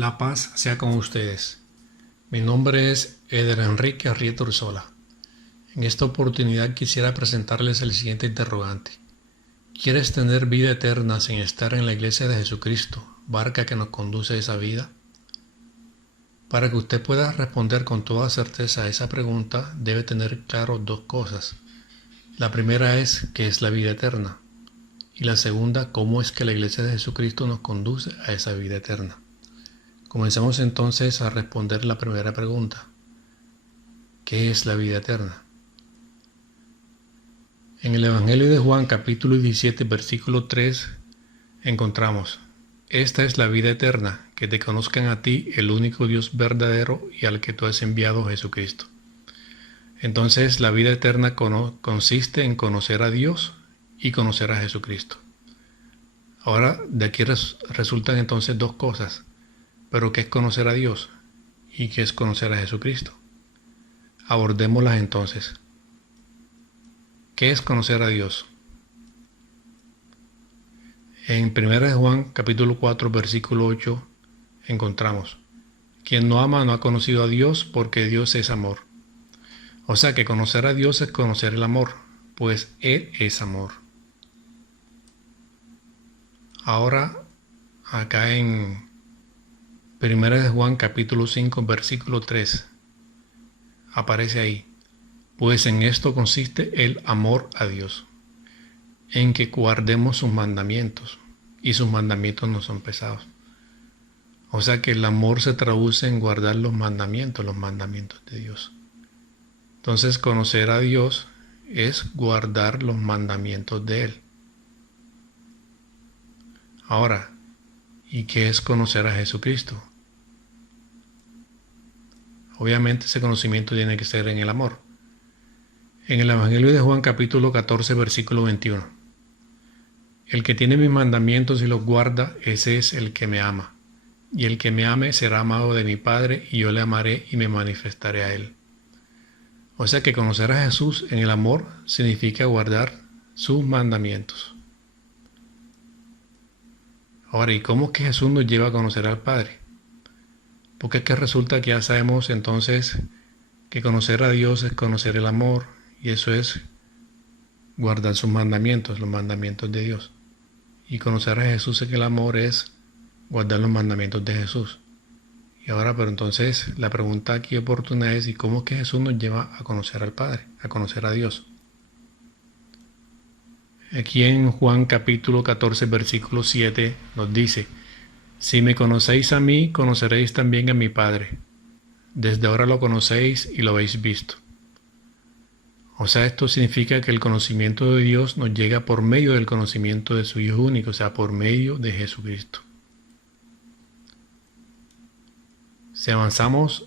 La paz sea con ustedes. Mi nombre es Eder Enrique Arrieta Ursola. En esta oportunidad quisiera presentarles el siguiente interrogante. ¿Quieres tener vida eterna sin estar en la Iglesia de Jesucristo, barca que nos conduce a esa vida? Para que usted pueda responder con toda certeza a esa pregunta, debe tener claro dos cosas. La primera es ¿qué es la vida eterna? Y la segunda, ¿cómo es que la Iglesia de Jesucristo nos conduce a esa vida eterna? Comencemos entonces a responder la primera pregunta. ¿Qué es la vida eterna? En el Evangelio de Juan, capítulo 17, versículo 3, encontramos: Esta es la vida eterna, que te conozcan a ti, el único Dios verdadero, y al que tú has enviado, Jesucristo. Entonces, la vida eterna consiste en conocer a Dios y conocer a Jesucristo. Ahora, de aquí resultan entonces dos cosas. ¿Pero qué es conocer a Dios? ¿Y qué es conocer a Jesucristo? Abordémoslas entonces. ¿Qué es conocer a Dios? En 1 Juan capítulo 4 versículo 8 encontramos: Quien no ama no ha conocido a Dios, porque Dios es amor. O sea que conocer a Dios es conocer el amor, pues Él es amor. Ahora, acá en 1 Juan capítulo 5 versículo 3 aparece ahí: Pues en esto consiste el amor a Dios, en que guardemos sus mandamientos, y sus mandamientos no son pesados. O sea que el amor se traduce en guardar los mandamientos de Dios. Entonces, conocer a Dios es guardar los mandamientos de Él. Ahora, ¿y qué es conocer a Jesucristo? Obviamente ese conocimiento tiene que ser en el amor. En el Evangelio de Juan capítulo 14 versículo 21. El que tiene mis mandamientos y los guarda, ese es el que me ama. Y el que me ame será amado de mi Padre, y yo le amaré y me manifestaré a él. O sea que conocer a Jesús en el amor significa guardar sus mandamientos. Ahora, ¿y cómo es que Jesús nos lleva a conocer al Padre? Porque es que resulta que ya sabemos entonces que conocer a Dios es conocer el amor, y eso es guardar sus mandamientos, los mandamientos de Dios. Y conocer a Jesús en el amor es guardar los mandamientos de Jesús. Y ahora, pero entonces la pregunta aquí oportuna es: ¿y cómo es que Jesús nos lleva a conocer al Padre, a conocer a Dios? Aquí en Juan capítulo 14 versículo 7 nos dice: Si me conocéis a mí, conoceréis también a mi Padre. Desde ahora lo conocéis y lo habéis visto. O sea, esto significa que el conocimiento de Dios nos llega por medio del conocimiento de su Hijo único, o sea, por medio de Jesucristo. Si avanzamos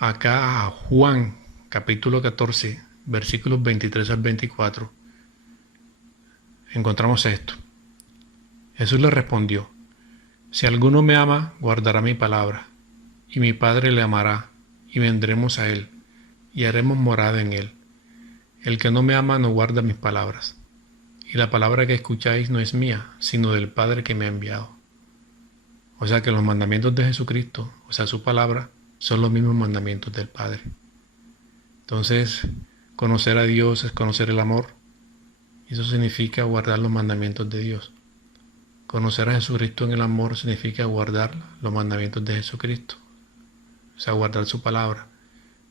acá a Juan capítulo 14, versículos 23 al 24, encontramos esto. Jesús le respondió: Si alguno me ama, guardará mi palabra, y mi Padre le amará, y vendremos a él, y haremos morada en él. El que no me ama no guarda mis palabras, y la palabra que escucháis no es mía, sino del Padre que me ha enviado. O sea que los mandamientos de Jesucristo, o sea su palabra, son los mismos mandamientos del Padre. Entonces, conocer a Dios es conocer el amor, y eso significa guardar los mandamientos de Dios. Conocer a Jesucristo en el amor significa guardar los mandamientos de Jesucristo, o sea, guardar su palabra.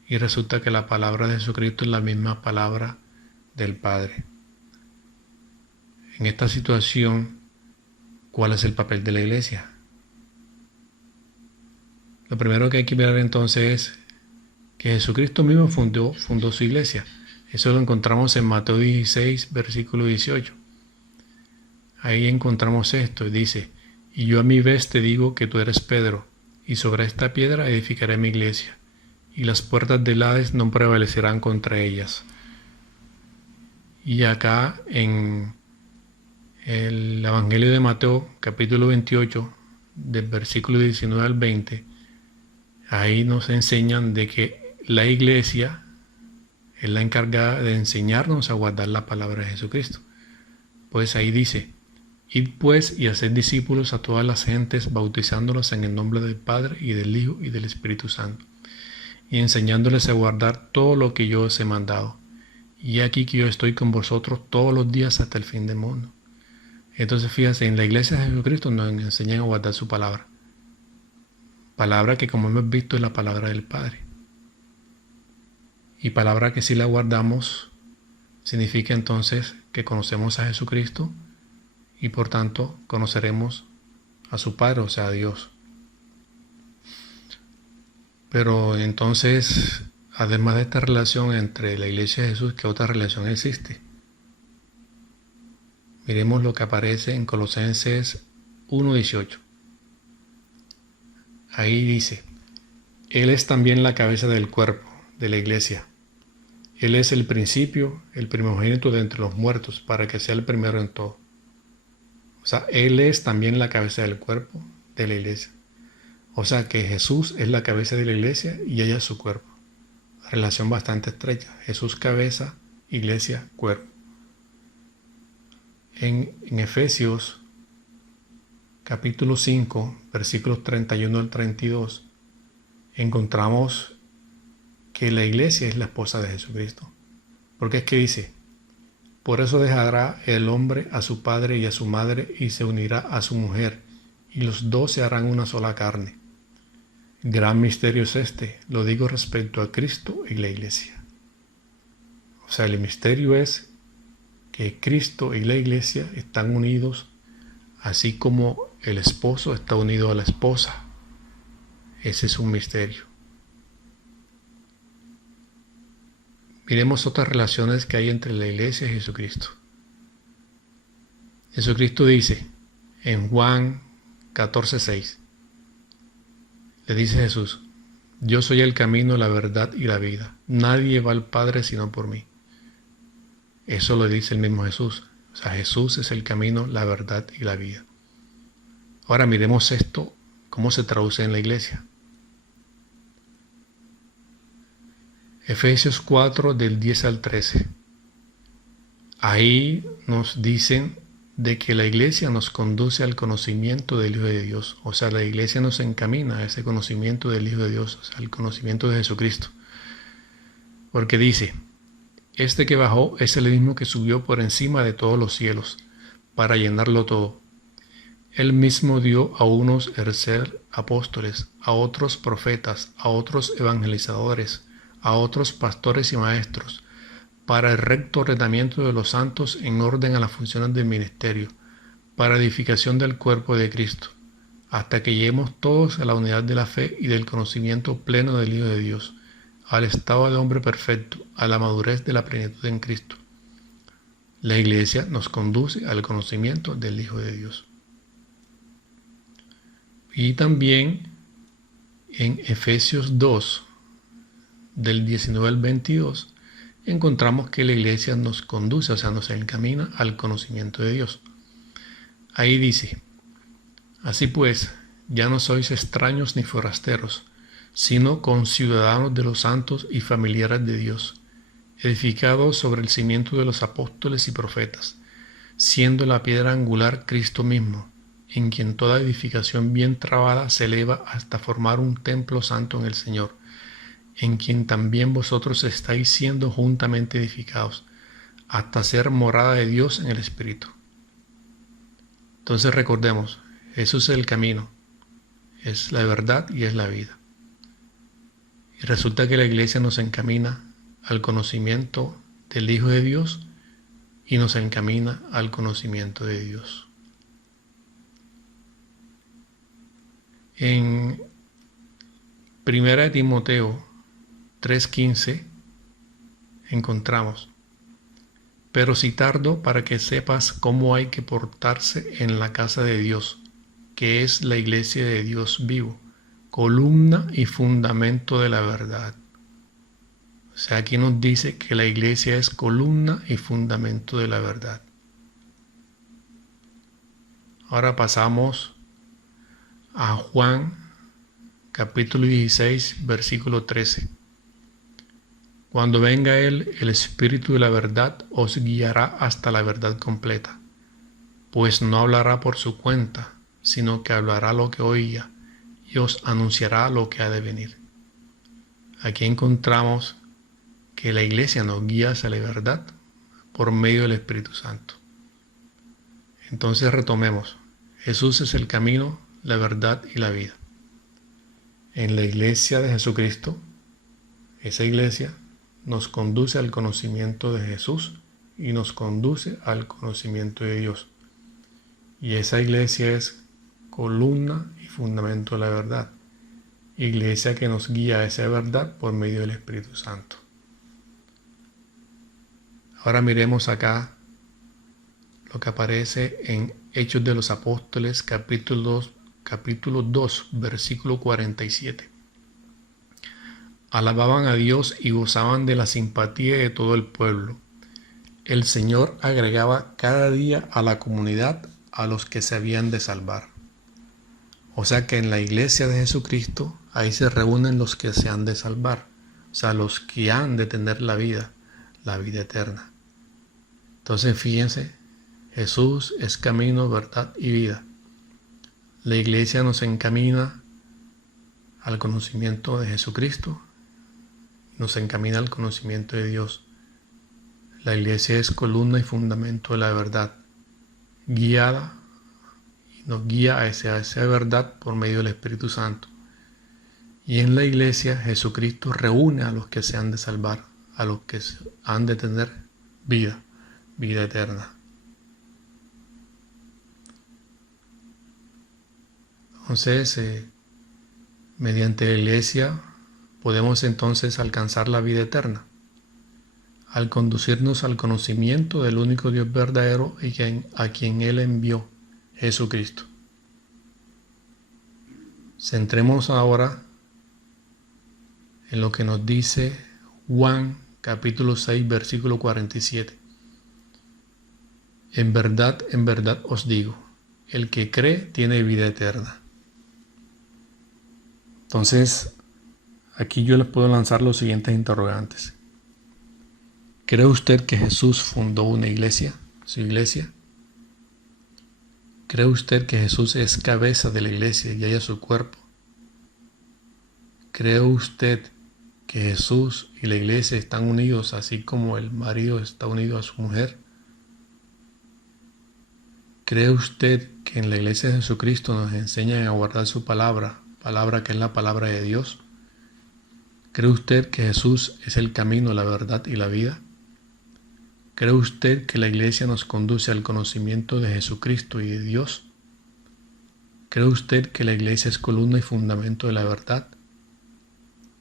Y resulta que la palabra de Jesucristo es la misma palabra del Padre. En esta situación, ¿cuál es el papel de la iglesia? Lo primero que hay que mirar entonces es que Jesucristo mismo fundó su iglesia. Eso lo encontramos en Mateo 16, versículo 18. Ahí encontramos esto, y dice: Y yo a mi vez te digo que tú eres Pedro, y sobre esta piedra edificaré mi iglesia, y las puertas del Hades no prevalecerán contra ellas. Y acá en el Evangelio de Mateo, capítulo 28, del versículo 19 al 20, ahí nos enseñan de que la iglesia es la encargada de enseñarnos a guardar la palabra de Jesucristo. Pues ahí dice: Id pues y haced discípulos a todas las gentes, bautizándolos en el nombre del Padre y del Hijo y del Espíritu Santo, y enseñándoles a guardar todo lo que yo os he mandado. Y aquí que yo estoy con vosotros todos los días hasta el fin del mundo. Entonces fíjense, en la iglesia de Jesucristo nos enseñan a guardar su palabra. Palabra que, como hemos visto, es la palabra del Padre. Y palabra que si la guardamos significa entonces que conocemos a Jesucristo y por tanto conoceremos a su Padre, o sea, a Dios. Pero entonces, además de esta relación entre la iglesia de Jesús, ¿qué otra relación existe? Miremos lo que aparece en Colosenses 1:18. Ahí dice: Él es también la cabeza del cuerpo, de la iglesia. Él es el principio, el primogénito de entre los muertos, para que sea el primero en todo. O sea, Él es también la cabeza del cuerpo, de la iglesia. O sea que Jesús es la cabeza de la iglesia y ella es su cuerpo. Relación bastante estrecha. Jesús cabeza, iglesia, cuerpo. En Efesios capítulo 5, versículos 31 al 32, encontramos que la iglesia es la esposa de Jesucristo. Porque es que dice: por eso dejará el hombre a su padre y a su madre y se unirá a su mujer, y los dos se harán una sola carne. Gran misterio es este, lo digo respecto a Cristo y la iglesia. O sea, el misterio es que Cristo y la iglesia están unidos, así como el esposo está unido a la esposa. Ese es un misterio. Miremos otras relaciones que hay entre la iglesia y Jesucristo. Jesucristo dice en Juan 14:6, le dice Jesús: yo soy el camino, la verdad y la vida. Nadie va al Padre sino por mí. Eso lo dice el mismo Jesús. O sea, Jesús es el camino, la verdad y la vida. Ahora miremos esto, cómo se traduce en la iglesia. Efesios 4 del 10 al 13. Ahí nos dicen de que la iglesia nos conduce al conocimiento del Hijo de Dios. O sea, la iglesia nos encamina a ese conocimiento del Hijo de Dios, o sea, al conocimiento de Jesucristo. Porque dice: este que bajó es el mismo que subió por encima de todos los cielos, para llenarlo todo. Él mismo dio a unos ser apóstoles, a otros profetas, a otros evangelizadores, a otros pastores y maestros, para el recto ordenamiento de los santos en orden a las funciones del ministerio, para edificación del cuerpo de Cristo, hasta que lleguemos todos a la unidad de la fe y del conocimiento pleno del Hijo de Dios, al estado de hombre perfecto, a la madurez de la plenitud en Cristo. La iglesia nos conduce al conocimiento del Hijo de Dios. Y también en Efesios 2, del 19 al 22, encontramos que la iglesia nos conduce, o sea, nos encamina al conocimiento de Dios. Ahí dice: así pues, ya no sois extraños ni forasteros, sino conciudadanos de los santos y familiares de Dios, edificados sobre el cimiento de los apóstoles y profetas, siendo la piedra angular Cristo mismo, en quien toda edificación bien trabada se eleva hasta formar un templo santo en el Señor, en quien también vosotros estáis siendo juntamente edificados, hasta ser morada de Dios en el Espíritu. Entonces recordemos, Jesús es el camino, es la verdad y es la vida. Y resulta que la iglesia nos encamina al conocimiento del Hijo de Dios y nos encamina al conocimiento de Dios. En 1 Timoteo 3:15 encontramos: pero si tardo, para que sepas cómo hay que portarse en la casa de Dios, que es la iglesia de Dios vivo, columna y fundamento de la verdad. O sea, aquí nos dice que la iglesia es columna y fundamento de la verdad. Ahora pasamos a Juan capítulo 16, versículo 13. Cuando venga Él, el Espíritu de la verdad, os guiará hasta la verdad completa, pues no hablará por su cuenta, sino que hablará lo que oiga y os anunciará lo que ha de venir. Aquí encontramos que la Iglesia nos guía hacia la verdad por medio del Espíritu Santo. Entonces retomemos. Jesús es el camino, la verdad y la vida. En la Iglesia de Jesucristo, esa Iglesia nos conduce al conocimiento de Jesús y nos conduce al conocimiento de Dios. Y esa Iglesia es columna y fundamento de la verdad. Iglesia que nos guía a esa verdad por medio del Espíritu Santo. Ahora miremos acá lo que aparece en Hechos de los Apóstoles, capítulo 2, versículo 47. Alababan a Dios y gozaban de la simpatía de todo el pueblo. El Señor agregaba cada día a la comunidad a los que se habían de salvar. O sea que en la iglesia de Jesucristo, ahí se reúnen los que se han de salvar. O sea, los que han de tener la vida eterna. Entonces fíjense, Jesús es camino, verdad y vida. La iglesia nos encamina al conocimiento de Jesucristo, nos encamina al conocimiento de Dios. La iglesia es columna y fundamento de la verdad, guiada y nos guía a esa verdad por medio del Espíritu Santo. Y en la iglesia Jesucristo reúne a los que se han de salvar, a los que han de tener vida eterna. Entonces, mediante la iglesia podemos entonces alcanzar la vida eterna, al conducirnos al conocimiento del único Dios verdadero y a quien Él envió, Jesucristo. Centremos ahora en lo que nos dice Juan capítulo 6, versículo 47. En verdad os digo, el que cree tiene vida eterna. Entonces, aquí yo les puedo lanzar los siguientes interrogantes. ¿Cree usted que Jesús fundó una iglesia, su iglesia? ¿Cree usted que Jesús es cabeza de la iglesia y ella su cuerpo? ¿Cree usted que Jesús y la iglesia están unidos así como el marido está unido a su mujer? ¿Cree usted que en la iglesia de Jesucristo nos enseñan a guardar su palabra que es la palabra de Dios? ¿Cree usted que Jesús es el camino, la verdad y la vida? ¿Cree usted que la iglesia nos conduce al conocimiento de Jesucristo y de Dios? ¿Cree usted que la iglesia es columna y fundamento de la verdad?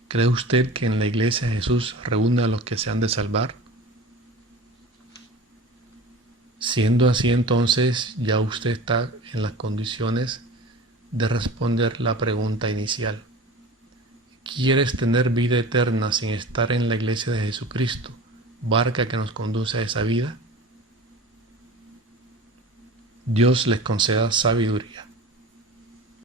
¿Cree usted que en la iglesia Jesús reúne a los que se han de salvar? Siendo así, entonces ya usted está en las condiciones de responder la pregunta inicial. ¿Quieres tener vida eterna sin estar en la iglesia de Jesucristo, barca que nos conduce a esa vida? Dios les conceda sabiduría.